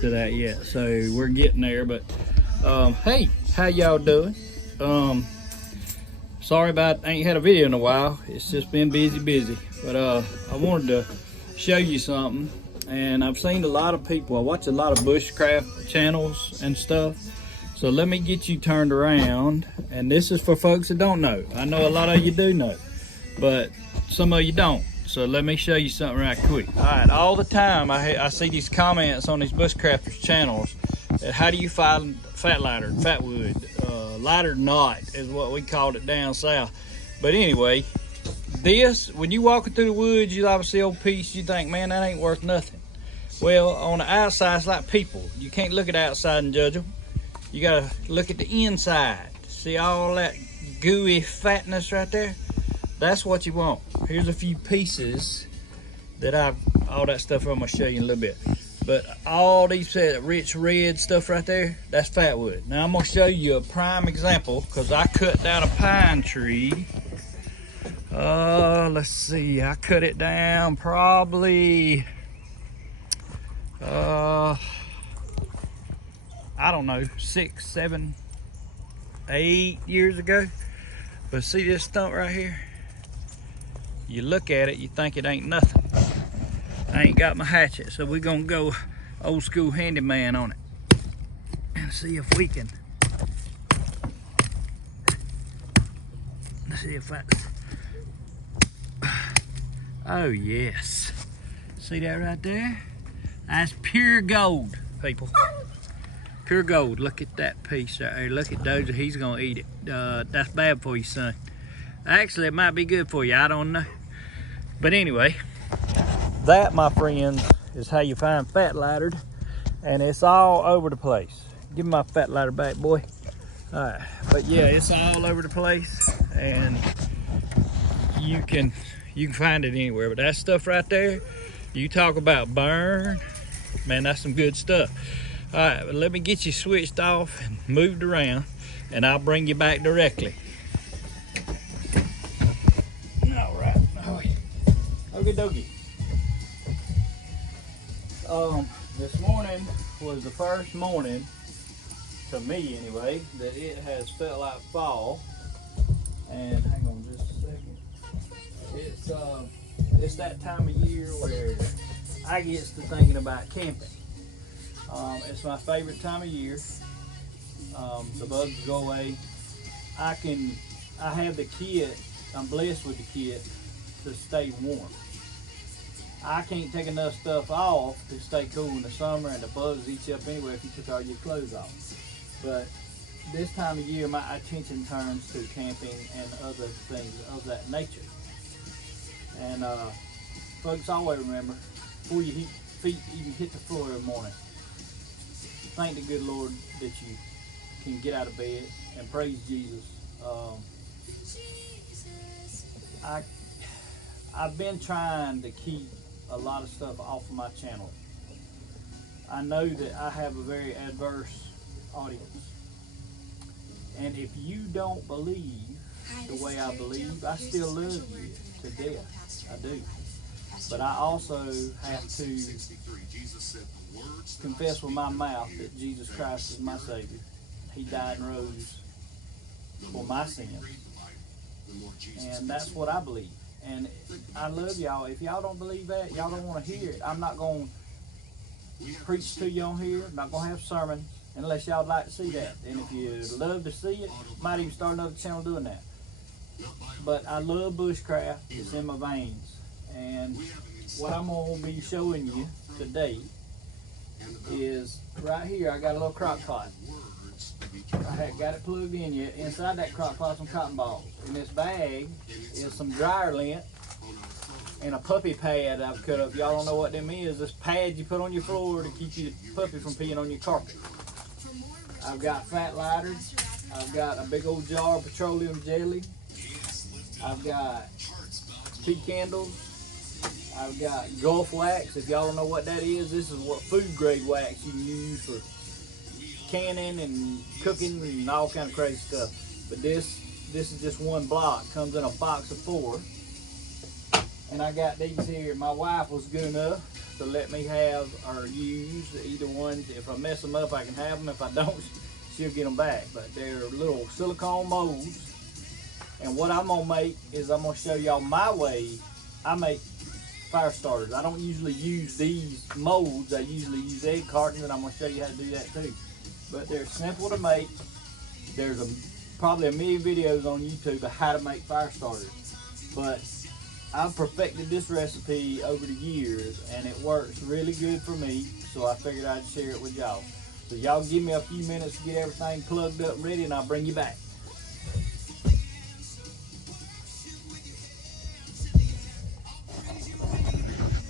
to that yet, so we're getting there. But hey, how y'all doing? Sorry about ain't had a video in a while. It's just been busy. But I wanted to show you something, and I've seen a lot of people. I watch a lot of bushcraft channels and stuff. So let me get you turned around, and this is for folks that don't know. I know a lot of you do know, but some of you don't. So let me show you something right quick. All right, all the time I see these comments on these bushcrafters channels. How do you find fat lighter, fat wood? Lighter knot is what we called it down south. But anyway, this, when you walking through the woods, you obviously old piece, you think, man, that ain't worth nothing. Well, on the outside, it's like people. You can't look at the outside and judge them. You gotta look at the inside. See all that gooey fatness right there? That's what you want. Here's a few pieces that all that stuff I'm gonna show you in a little bit. But all these rich red stuff right there, that's fat wood. Now I'm gonna show you a prime example, because I cut down a pine tree. Let's see, I cut it down probably, I don't know, 6, 7, 8 years ago. But see this stump right here? You look at it, you think it ain't nothing. I ain't got my hatchet, so we're gonna go old school handyman on it and see if we can. Let's see if that's. Oh yes, see that right there? That's pure gold, people. Pure gold. Look at that piece right there. Look at Doja, he's gonna eat it. That's bad for you, son. Actually, it might be good for you, I don't know. But anyway, that, my friends, is how you find fat lightered, and it's all over the place. Give me my fat lighter back, boy. All right, but yeah, it's all over the place, and you can find it anywhere. But that stuff right there, you talk about burn, man, that's some good stuff. All right, but let me get you switched off and moved around, and I'll bring you back directly. All right. Okie dokie. This morning was the first morning, to me anyway, that it has felt like fall. And hang on just a second. It's that time of year where I get to thinking about camping. It's my favorite time of year. The bugs go away. I have the kit, I'm blessed with the kit to stay warm. I can't take enough stuff off to stay cool in the summer, and the bugs eat you up anyway if you took all your clothes off. But this time of year, my attention turns to camping and other things of that nature. And folks, always remember, before your feet even hit the floor every morning, thank the good Lord that you can get out of bed and praise Jesus. I've been trying to keep a lot of stuff off of my channel. I know that I have a very adverse audience, and if you don't believe the way I believe, I still love you to death. I do. But I also have to confess with my mouth that Jesus Christ is my Savior. He died and rose for my sins, and that's what I believe. And I love y'all. If y'all don't believe that, y'all don't want to hear it. I'm not going to preach to you on here. I'm not going to have sermons unless y'all would like to see that. And if you love to see it, might even start another channel doing that. But I love bushcraft. It's in my veins. And what I'm going to be showing you today is right here. I got a little crock pot. I had got it plugged in yet. Inside that crock pot, some cotton balls. In this bag is some dryer lint and a puppy pad I've cut up. Y'all don't know what them is. This pad you put on your floor to keep your puppy from peeing on your carpet. I've got fat lighters. I've got a big old jar of petroleum jelly. I've got 2 candles. I've got Gulf wax. If y'all don't know what that is, this is what food grade wax you can use for canning and cooking and all kind of crazy stuff. But this is just one block. Comes in a box of 4. And I got these here. My wife was good enough to let me have or use either one. If I mess them up, I can have them. If I don't, she'll get them back. But they're little silicone molds. And what I'm gonna make is I'm gonna show y'all my way I make fire starters. I don't usually use these molds. I usually use egg cartons, and I'm gonna show you how to do that too. But they're simple to make. There's probably a million videos on YouTube of how to make fire starters. But I've perfected this recipe over the years, and it works really good for me, so I figured I'd share it with y'all. So y'all give me a few minutes to get everything plugged up and ready, and I'll bring you back.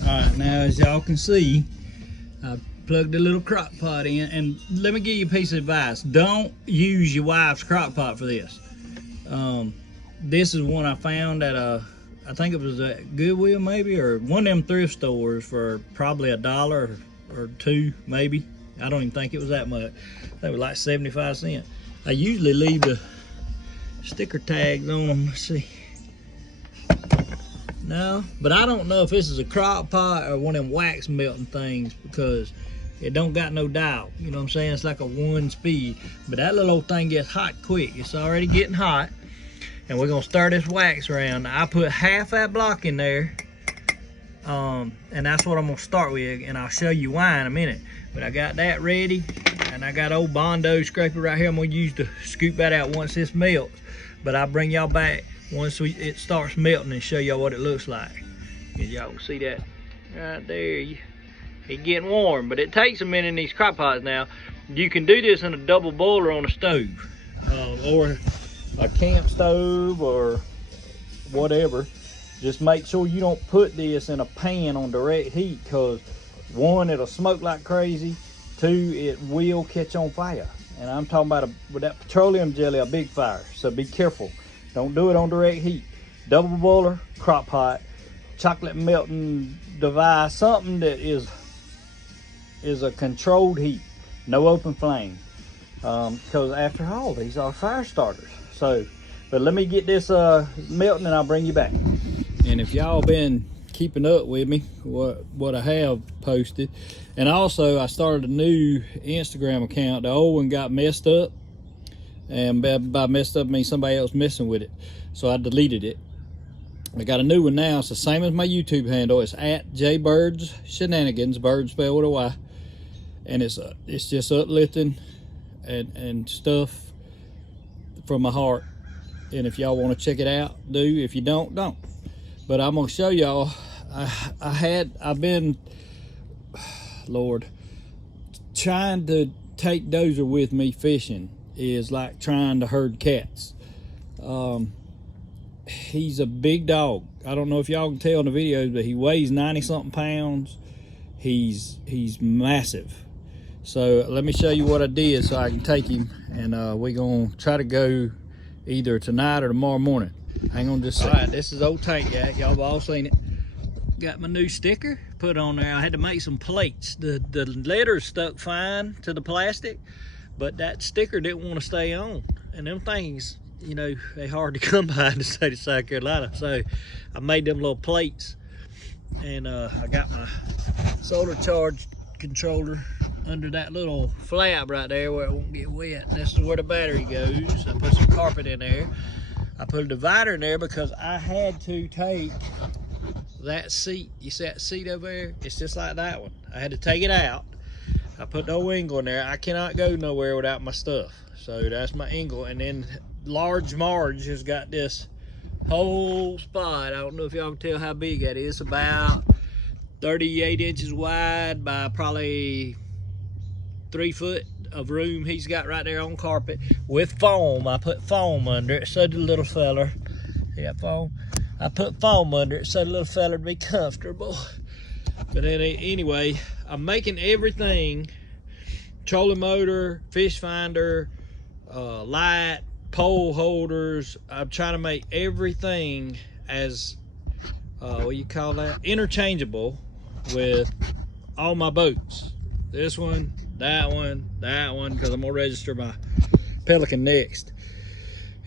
Alright, now as y'all can see, I plugged a little crock pot in, and let me give you a piece of advice. Don't use your wife's crock pot for this. This is one I found at I think it was at Goodwill maybe, or one of them thrift stores for probably $1 or $2 maybe. I don't even think it was that much. That was like 75 cents. I usually leave the sticker tags on them. Let's see. No, but I don't know if this is a crock pot or one of them wax melting things, because it don't got no dial. You know what I'm saying? It's like a 1 speed. But that little old thing gets hot quick. It's already getting hot. And we're gonna stir this wax around. I put half that block in there. And that's what I'm gonna start with, and I'll show you why in a minute. But I got that ready, and I got old Bondo scraper right here I'm gonna use to scoop that out once this melts. But I'll bring y'all back once it starts melting and show y'all what it looks like. Y'all can see that right there. It's getting warm, but it takes a minute in these crock pots now. You can do this in a double boiler on a stove, or a camp stove or whatever. Just make sure you don't put this in a pan on direct heat, because 1, it'll smoke like crazy. 2, it will catch on fire. And I'm talking about with that petroleum jelly, a big fire. So be careful. Don't do it on direct heat. Double boiler, crock pot, chocolate melting device, something that is a controlled heat. No open flame. Because after all, these are fire starters. So, but let me get this melting, and I'll bring you back. And if y'all been keeping up with me, what I have posted, and also I started a new Instagram account. The old one got messed up, and by messed up I mean somebody else messing with it, so I deleted it. I got a new one now. It's the same as my YouTube handle. It's at JBirds Shenanigans, bird spelled with a Y, and it's just uplifting and stuff from my heart. And if y'all want to check it out, do. If you don't, don't. But I'm gonna show y'all. I've been, Lord, trying to take Dozer with me fishing is like trying to herd cats. He's a big dog. I don't know if y'all can tell in the videos, but he weighs 90-something pounds. He's massive. So let me show you what I did so I can take him, and we're gonna try to go either tonight or tomorrow morning. Hang on just a second. All right, this is old Tank Jack. Y'all have all seen it. Got my new sticker put on there. I had to make some plates. The letters stuck fine to the plastic, but that sticker didn't want to stay on. And them things, you know, they hard to come by in the state of South Carolina. So I made them little plates, and I got my solar charged controller under that little flap right there where it won't get wet. This is where the battery goes. I put some carpet in there. I put a divider in there because I had to take that seat. You see that seat over there? It's just like that one. I had to take it out. I put no angle in there. I cannot go nowhere without my stuff. So that's my angle. And then Large Marge has got this whole spot. I don't know if y'all can tell how big that is. It's about 38 inches wide by probably 3 foot of room he's got right there on carpet with foam. I put foam under it so the little feller, yeah, foam. I put foam under it so the little feller would be comfortable. But anyway, I'm making everything: trolling motor, fish finder, light, pole holders. I'm trying to make everything as what you call that, interchangeable with all my boats. This one, that one, because I'm gonna register my Pelican next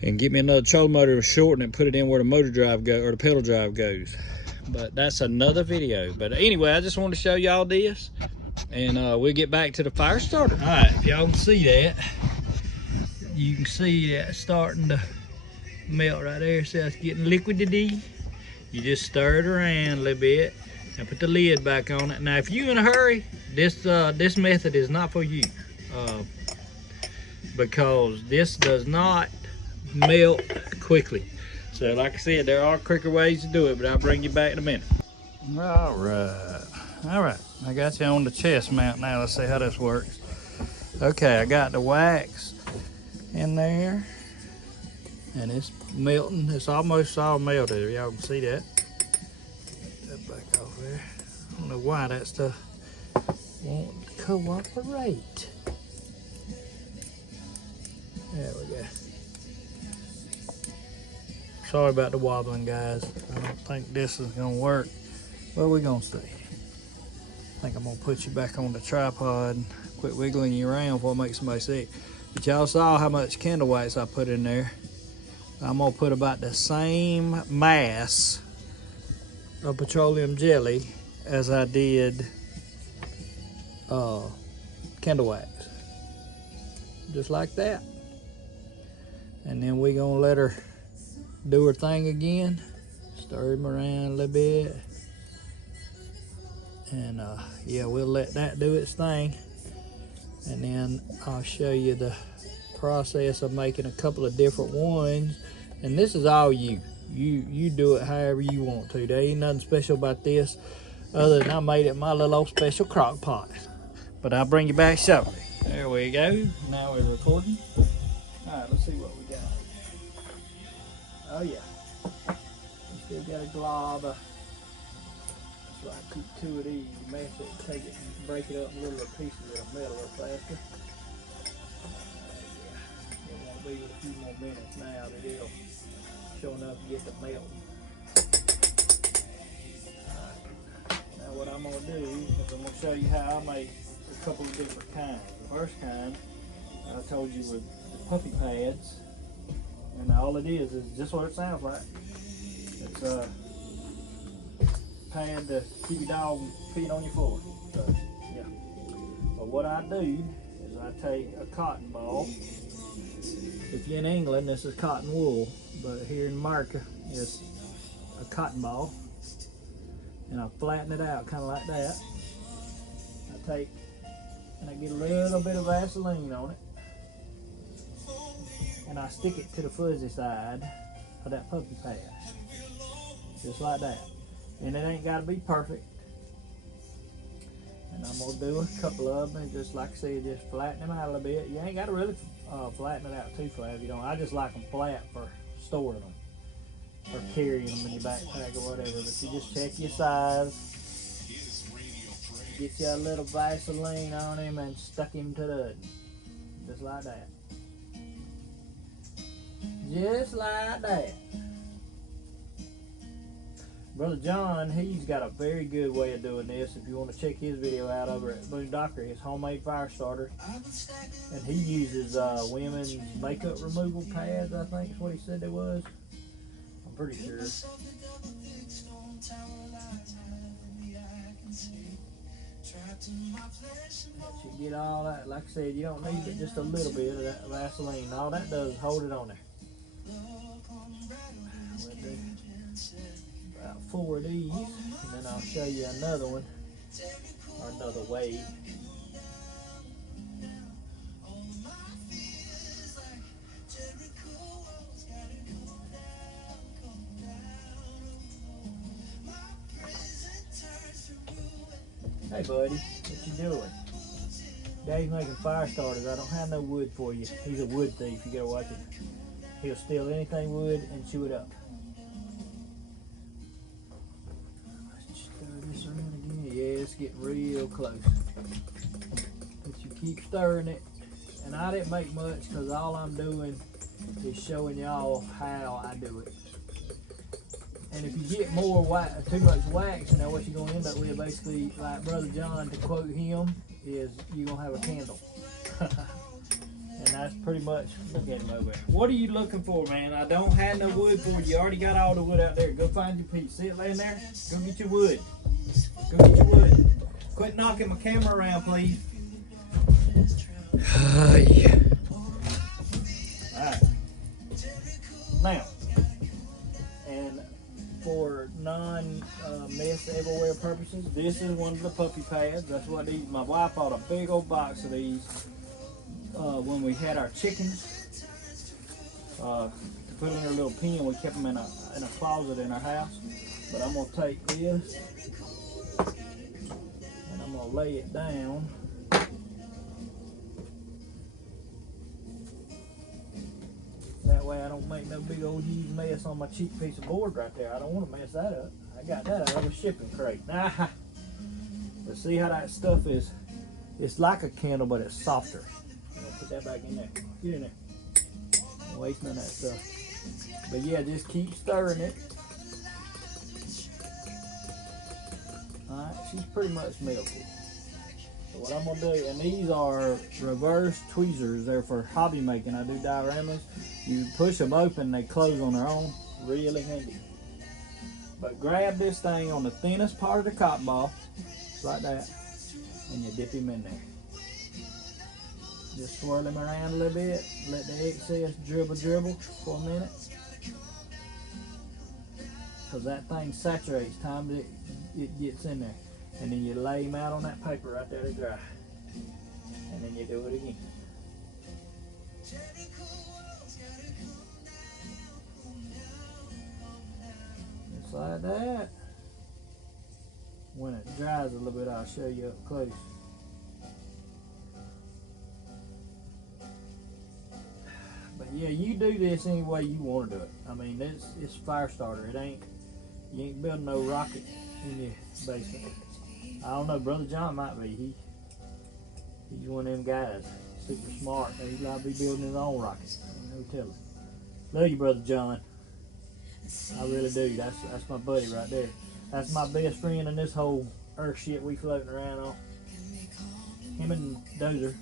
and get me another trolling motor to shorten it and put it in where the motor drive go or the pedal drive goes. but that's another video. But anyway, I just want to show y'all this, and we'll get back to the fire starter. All right, if y'all can see that, you can see that starting to melt right there. So it's getting liquidy. You just stir it around a little bit and put the lid back on it. Now, if you're in a hurry, this method is not for you, because this does not melt quickly. So like I said, there are quicker ways to do it, but I'll bring you back in a minute. All right, I got you on the chest mount now. Let's see how this works. Okay, I got the wax in there, and it's melting. It's almost all melted, if y'all can see that. Put that back off there. I don't know why that stuff won't cooperate. There we go. Sorry about the wobbling, guys. I don't think this is gonna work, but we're gonna see. I think I'm gonna put you back on the tripod and quit wiggling you around before I make somebody sick. But y'all saw how much candle wax I put in there. I'm gonna put about the same mass of petroleum jelly as I did candle wax. Just like that. And then we're gonna let her do her thing again. Stir him around a little bit. And yeah, we'll let that do its thing. And then I'll show you the process of making a couple of different ones. And this is all you do it however you want to. There ain't nothing special about this other than I made it in my little old special crock pot. But I'll bring you back shortly. There we go. Now we're recording. All right, let's see what we got. Oh yeah, we still got a glob. That's why I keep two of these. You mash it, take it, and break it up in little pieces. It'll melt a little faster. Yeah. It won't be with a few more minutes now that it'll show enough to get to melt. Now what I'm gonna do is I'm gonna show you how I make a couple of different kinds. The first kind I told you was the puppy pads. And all it is just what it sounds like. It's a pad to keep your dog feet on your floor. So, yeah. But what I do is I take a cotton ball. If you're in England, this is cotton wool. But here in America, it's a cotton ball. And I flatten it out kind of like that. I take and I get a little bit of Vaseline on it. And I stick it to the fuzzy side of that puppy pad. Just like that. And it ain't got to be perfect. And I'm going to do a couple of them. And just like I said, just flatten them out a little bit. You ain't got to really flatten it out too flat. You don't. I just like them flat for storing them. Or carrying them in your backpack or whatever. But you just check your size. Get you a little Vaseline on him and stuck him to the... Just like that. Just like that. Brother John, he's got a very good way of doing this. If you want to check his video out over at Boondockery, his homemade fire starter. And he uses women's makeup removal pads, I think is what he said it was. I'm pretty sure. You get all that, like I said, you don't need but just a little bit of that Vaseline. All that does is hold it on there. About 4 of these, and then I'll show you another one, or another way. Hey buddy, what you doing? Dave's making fire starters. I don't have no wood for you. He's a wood thief, you gotta watch it. He'll steal anything wood and chew it up. Let's just throw this around again. Yeah, it's getting real close. But you keep stirring it. And I didn't make much because all I'm doing is showing y'all how I do it. And if you get more wax, too much wax, you know what you're gonna end up with, basically, like Brother John, to quote him, is you're gonna have a candle. And that's pretty much, look at him over there. What are you looking for, man? I don't have no wood for you. You already got all the wood out there. Go find your piece. See it laying there? Go get your wood. Go get your wood. Quit knocking my camera around, please. Yeah. Alright. Now, and for non-mess everywhere purposes, this is one of the puppy pads. That's what these, my wife bought a big old box of these when we had our chickens. To put in her little pen, we kept them in a closet in our house. But I'm going to take this and I'm going to lay it down. That way I don't make no big old huge mess on my cheap piece of board right there. I don't want to mess that up. I got that out of a shipping crate. But see how that stuff is? It's like a candle, but it's softer. I'm gonna put that back in there. Get in there. Don't waste none of that stuff. But yeah, just keep stirring it. Alright, she's pretty much melted. So what I'm gonna do, and these are reverse tweezers. They're for hobby making. I do dioramas. You push them open, they close on their own. Really handy. But grab this thing on the thinnest part of the cotton ball, like that, and you dip him in there. Just swirl him around a little bit. Let the excess dribble for a minute. Because that thing saturates time that it gets in there. And then you lay him out on that paper right there to dry. And then you do it again. Just like that. When it dries a little bit, I'll show you up close. But yeah, you do this any way you want to do it. I mean, it's fire starter. You ain't building no rocket in your basement. I don't know, Brother John might be. He's one of them guys, super smart. He's like to be building his own rocket. No telling. Love you, Brother John. I really do. That's my buddy right there. That's my best friend in this whole earth shit we floating around on. Him and Dozer,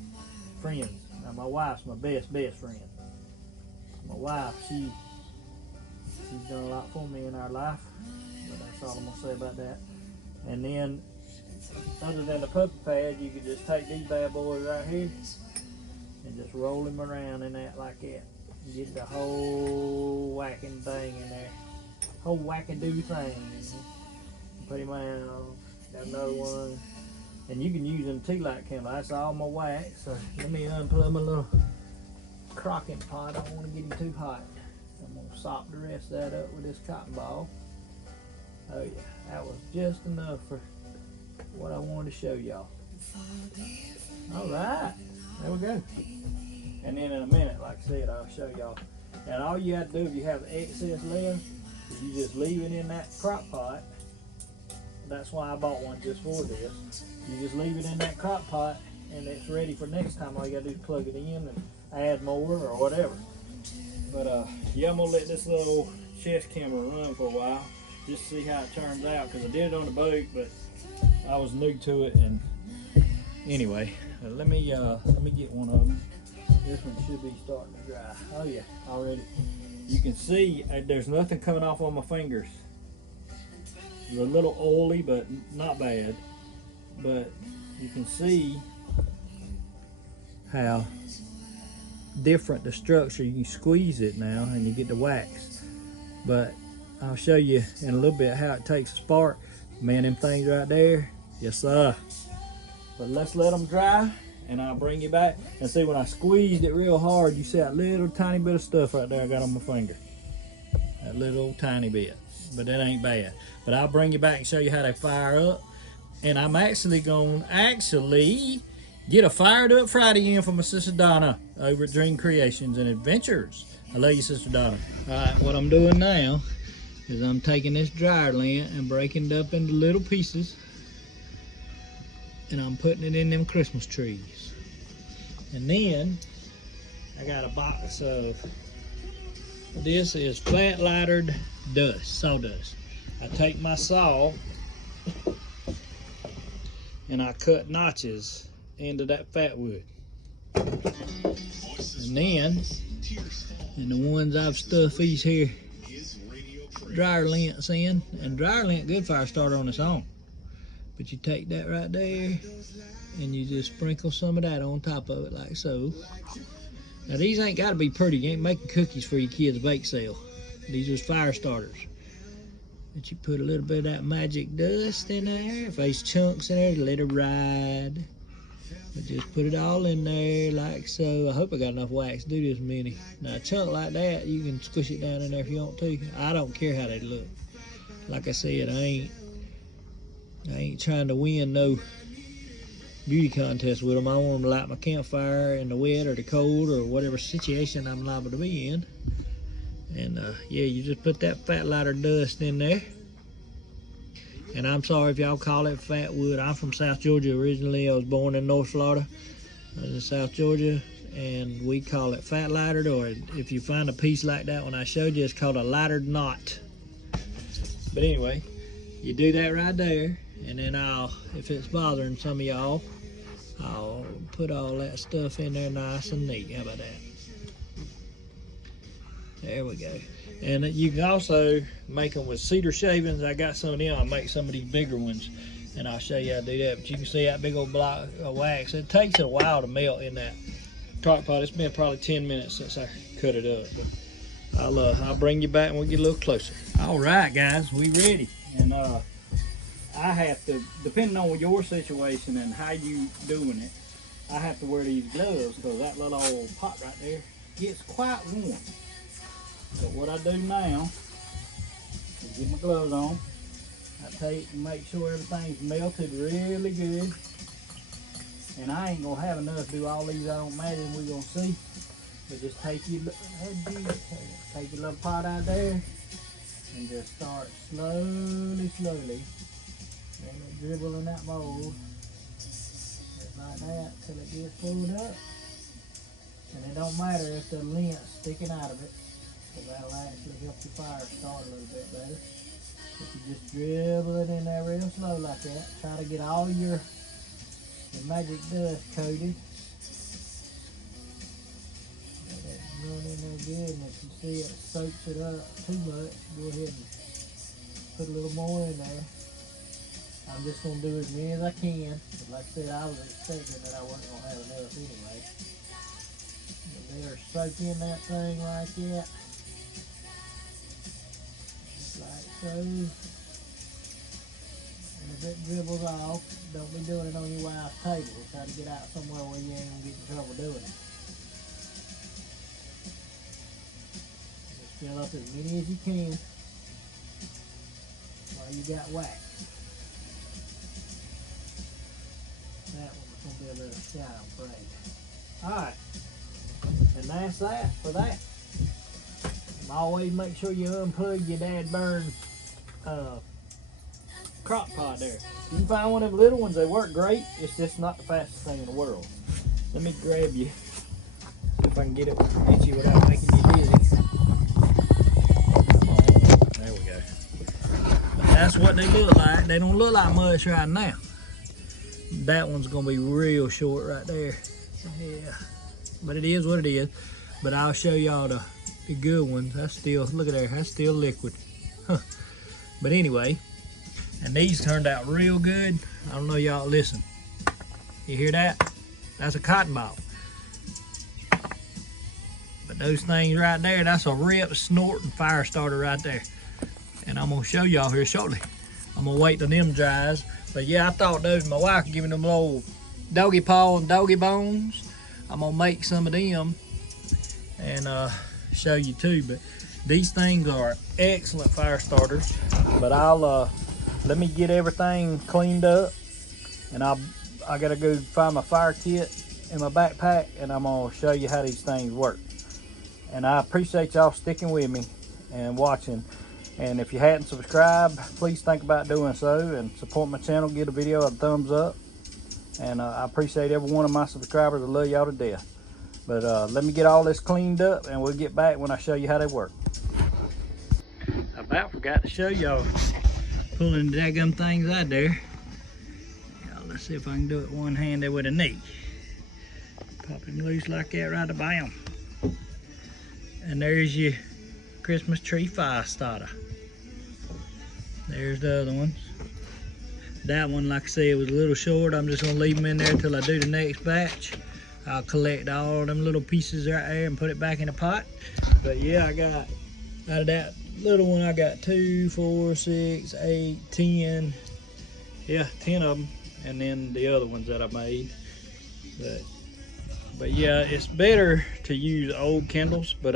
friends. Now my wife's my best friend. My wife, she's done a lot for me in our life. But that's all I'm gonna say about that. And then, other than the puppy pad, you can just take these bad boys right here and just roll them around in that like that. You get the whole whacking thing in there. Whole wackadoo thing. Put him out. Got another one. And you can use them too like candle. That's all my wax. So let me unplug my little crock pot. I don't want to get him too hot. I'm going to sop the rest of that up with this cotton ball. Oh yeah, that was just enough for what I wanted to show y'all. Alright, there we go. And then in a minute, like I said, I'll show y'all. And all you have to do if you have excess left is you just leave it in that crock pot. That's why I bought one just for this. You just leave it in that crock pot and it's ready for next time. All you gotta do is plug it in and add more or whatever. But yeah, I'm gonna let this little chest camera run for a while. Just to see how it turns out, because I did it on the boat, but I was new to it. And anyway, let me get one of them. This one should be starting to dry. Oh yeah, already. You can see there's nothing coming off on my fingers. They're a little oily, but not bad. But you can see how different the structure. You can squeeze it now, and you get the wax. But I'll show you in a little bit how it takes a spark. Man, them things right there, yes sir. But let's let them dry and I'll bring you back. And see, when I squeezed it real hard, you see that little tiny bit of stuff right there I got on my finger. That little tiny bit, but that ain't bad. But I'll bring you back and show you how they fire up. And I'm actually gonna get a Fired Up Friday in for my sister Donna over at Dream Creations and Adventures. I love you, Sister Donna. All right, what I'm doing now is I'm taking this dryer lint and breaking it up into little pieces, and I'm putting it in them Christmas trees. And then I got a box of, this is flat lighted dust, sawdust. I take my saw and I cut notches into that fat wood. And putting in. And the ones I've stuffed these here dryer lint in. And dryer lint, good fire starter on its own. But you take that right there and you just sprinkle some of that on top of it like so. Now these ain't got to be pretty. You ain't making cookies for your kids' bake sale. These are fire starters. But you put a little bit of that magic dust in there. If there's chunks in there, let it ride. But just put it all in there like so. I hope I got enough wax to do this many. Now a chunk like that, you can squish it down in there if you want to. I don't care how they look. Like I said, I ain't trying to win no beauty contest with them. I want them to light my campfire in the wet or the cold or whatever situation I'm liable to be in. And yeah, you just put that fat lighter dust in there. And I'm sorry if y'all call it fat wood. I'm from South Georgia originally. I was born in North Florida. I was in South Georgia, and we call it fat lighter, or if you find a piece like that one I showed you, it's called a lightered knot. But anyway, you do that right there, and then if it's bothering some of y'all, I'll put all that stuff in there nice and neat. How about that? There we go. And you can also make them with cedar shavings. I got some of them. I'll make some of these bigger ones, and I'll show you how to do that. But you can see that big old block of wax. It takes a while to melt in that crock pot. It's been probably 10 minutes since I cut it up. But I'll bring you back and we'll get a little closer. All right, guys, we ready. And I have to, depending on your situation and how you doing it, I have to wear these gloves because that little old pot right there gets quite warm. So what I do now is get my gloves on. I take and make sure everything's melted really good. And I ain't gonna have enough to do all these. I don't imagine we're gonna see. But just take your little pot out there and just start slowly. Let it dribble in that mold. Just like that till it gets pulled up. And it don't matter if the lint's sticking out of it, because that'll actually help your fire start a little bit better. If you just dribble it in there real slow like that, try to get all your magic dust coated. Let it run in there good, and if you see it soaks it up too much, go ahead and put a little more in there. I'm just going to do as many as I can. But like I said, I was expecting that I wasn't going to have enough anyway. But they're soaking that thing like that. Just like so. And if it dribbles off, don't be doing it on your wife's table. Try to get out somewhere where you ain't going to get in trouble doing it. Just fill up as many as you can while you got wax. That one's going to be a little shy, I'm afraid. Alright, and that's that for that. And always make sure you unplug your dad burn crock pot there. You can find one of them little ones, they work great. It's just not the fastest thing in the world. Let me grab you, see if I can get you without making you dizzy. There we go. But that's what they look like. They don't look like much right now. That one's gonna be real short right there. Yeah, but it is what it is. But I'll show y'all the good ones. That's still, look at there, that's still liquid. Huh. But anyway, and these turned out real good. I don't know, y'all, listen. You hear that? That's a cotton ball. But those things right there, that's a rip snorting fire starter right there. And I'm gonna show y'all here shortly. I'm gonna wait till them dries. But yeah, I thought those, my wife giving them little doggy paw and doggy bones. I'm gonna make some of them and show you too. But these things are excellent fire starters. But I'll let me get everything cleaned up, and I gotta go find my fire kit in my backpack, and I'm gonna show you how these things work. And I appreciate y'all sticking with me and watching. And if you hadn't subscribed, please think about doing so and support my channel. Give the video a thumbs up. And I appreciate every one of my subscribers. I love y'all to death. But let me get all this cleaned up and we'll get back when I show you how they work. I about forgot to show y'all pulling the daggum things out there. Let's see if I can do it one-handed with a knee. Pop him loose like that right about him. And there's your Christmas tree fire starter. There's the other ones. That one, like I said, was a little short. I'm just gonna leave them in there until I do the next batch. I'll collect all them little pieces right there and put it back in the pot. But yeah, I got, out of that little one, I got 2, 4, 6, 8, 10. Yeah, 10 of them. And then the other ones that I made. But yeah, it's better to use old candles, but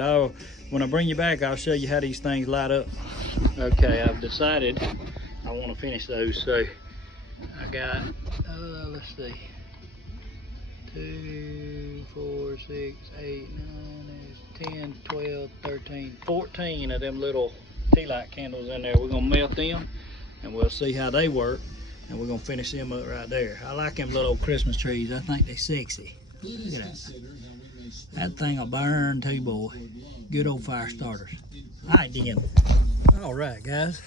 when I bring you back, I'll show you how these things light up. Okay, I've decided I want to finish those, so I got, let's see, 2, 4, 6, 8, 9, 10, 12, 13, 14 of them little tea light candles in there. We're gonna melt them and we'll see how they work, and we're gonna finish them up right there. I like them little Christmas trees. I think they're sexy. Look at that. That thing will burn too, boy. Good old fire starters. All right, then. All right, guys.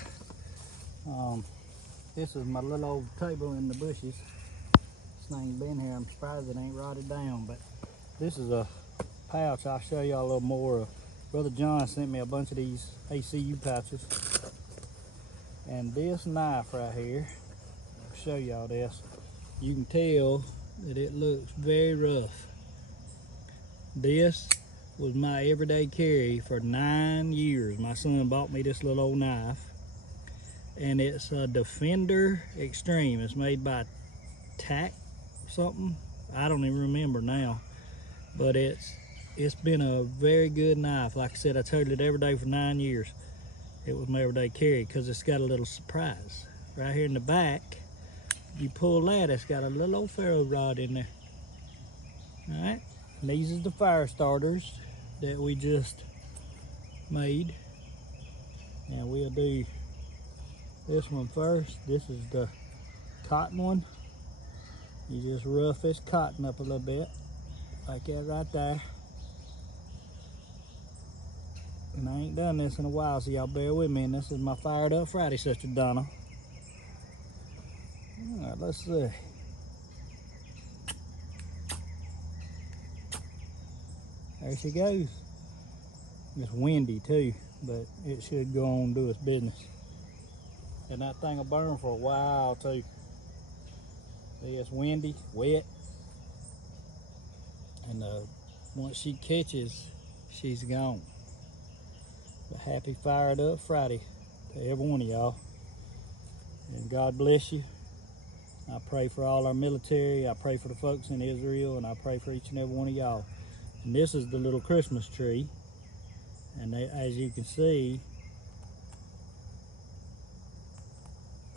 This is my little old table in the bushes. This thing's been here. I'm surprised it ain't rotted down, but this is a pouch. I'll show y'all a little more. Brother John sent me a bunch of these ACU pouches. And this knife right here, I'll show y'all this. You can tell that it looks very rough. This was my everyday carry for 9 years. My son bought me this little old knife, and it's a Defender Extreme. It's made by Tac something. I don't even remember now, but it's been a very good knife. Like I said, I told it every day for 9 years. It was my everyday carry because it's got a little surprise right here in the back. You pull that, it's got a little old ferro rod in there. All right, and these are the fire starters that we just made. And we'll do this one first. This is the cotton one. You just rough this cotton up a little bit, like that right there. And I ain't done this in a while, so y'all bear with me. And this is my Fired Up Friday, Sister Donna. All right, let's see. There she goes. It's windy too, but it should go on and do its business. And that thing will burn for a while too. See, it's windy, wet. And once she catches, she's gone. But happy Fired Up Friday to every one of y'all. And God bless you. I pray for all our military. I pray for the folks in Israel, and I pray for each and every one of y'all. And this is the little Christmas tree. And as you can see,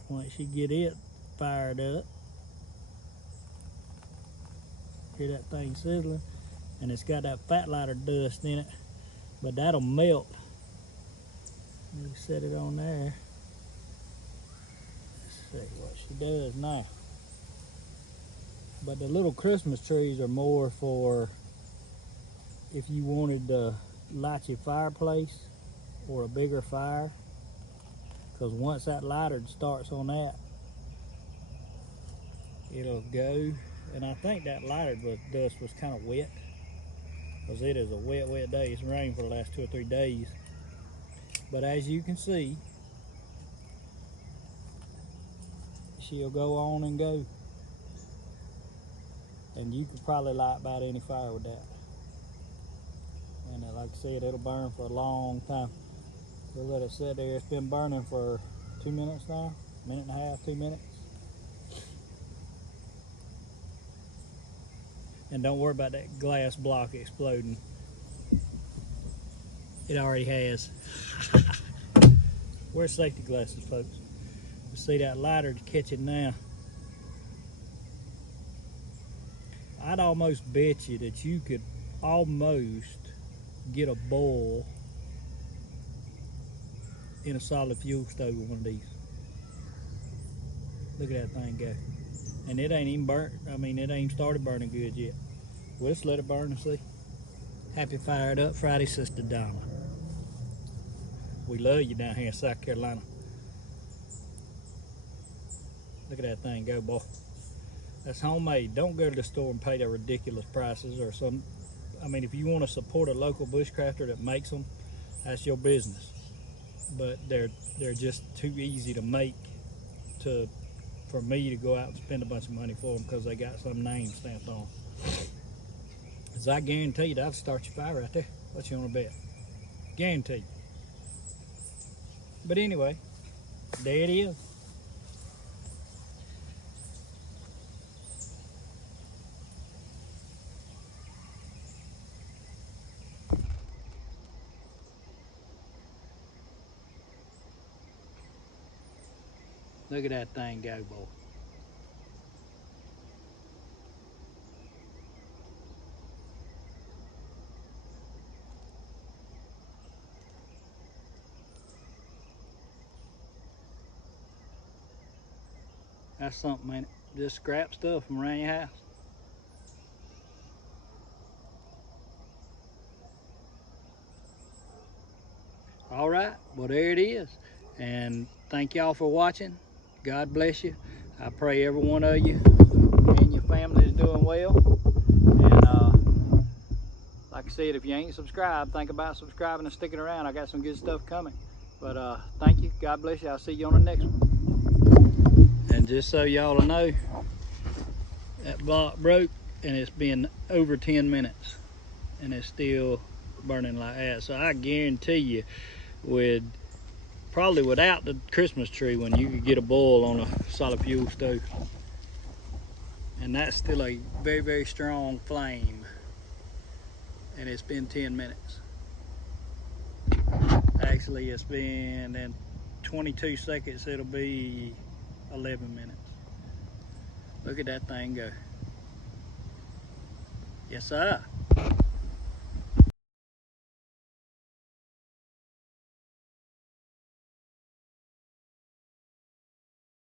once you get it fired up, hear that thing sizzling, and it's got that fat lighter dust in it, but that'll melt. You set it on there. Let's see what she does now. But the little Christmas trees are more for if you wanted to light your fireplace or a bigger fire, because once that lighter starts on that, it'll go. And I think that lighter dust was kind of wet, because it is a wet day. It's rained for the last 2 or 3 days. But as you can see, she'll go on and go. And you could probably light about any fire with that. And like I said, it'll burn for a long time. We'll let it sit there. It's been burning for 2 minutes now, 1.5 minutes, 2 minutes. And don't worry about that glass block exploding. It already has. Wear safety glasses, folks. You see that lighter to catch it now. I'd almost bet you that you could almost get a boil in a solid fuel stove with one of these. Look at that thing go. And it ain't even burnt. I mean, it ain't even started burning good yet. We'll just let it burn and see. Happy Fired Up Friday, Sister Donna. We love you down here in South Carolina. Look at that thing go, boy. That's homemade. Don't go to the store and pay the ridiculous prices or some I mean, if you want to support a local bushcrafter that makes them, that's your business. But they're just too easy to make for me to go out and spend a bunch of money for them because they got some name stamped on. Because I guarantee you that'll start your fire right there. What you want to bet? Guarantee you. But anyway, there it is. Look at that thing go, boy. That's something, ain't it? Just scrap stuff from around your house. All right, well, there it is. And thank y'all for watching. God bless you. I pray every one of you and your family is doing well. And like I said, if you ain't subscribed, think about subscribing and sticking around. I got some good stuff coming. But thank you. God bless you. I'll see you on the next one. And just so y'all know, that block broke and it's been over 10 minutes and it's still burning like that. So I guarantee you, probably without the Christmas tree, when you could get a boil on a solid fuel stove. And that's still a very, very strong flame. And it's been 10 minutes. Actually, it's been in 22 seconds, it'll be 11 minutes. Look at that thing go. Yes, sir.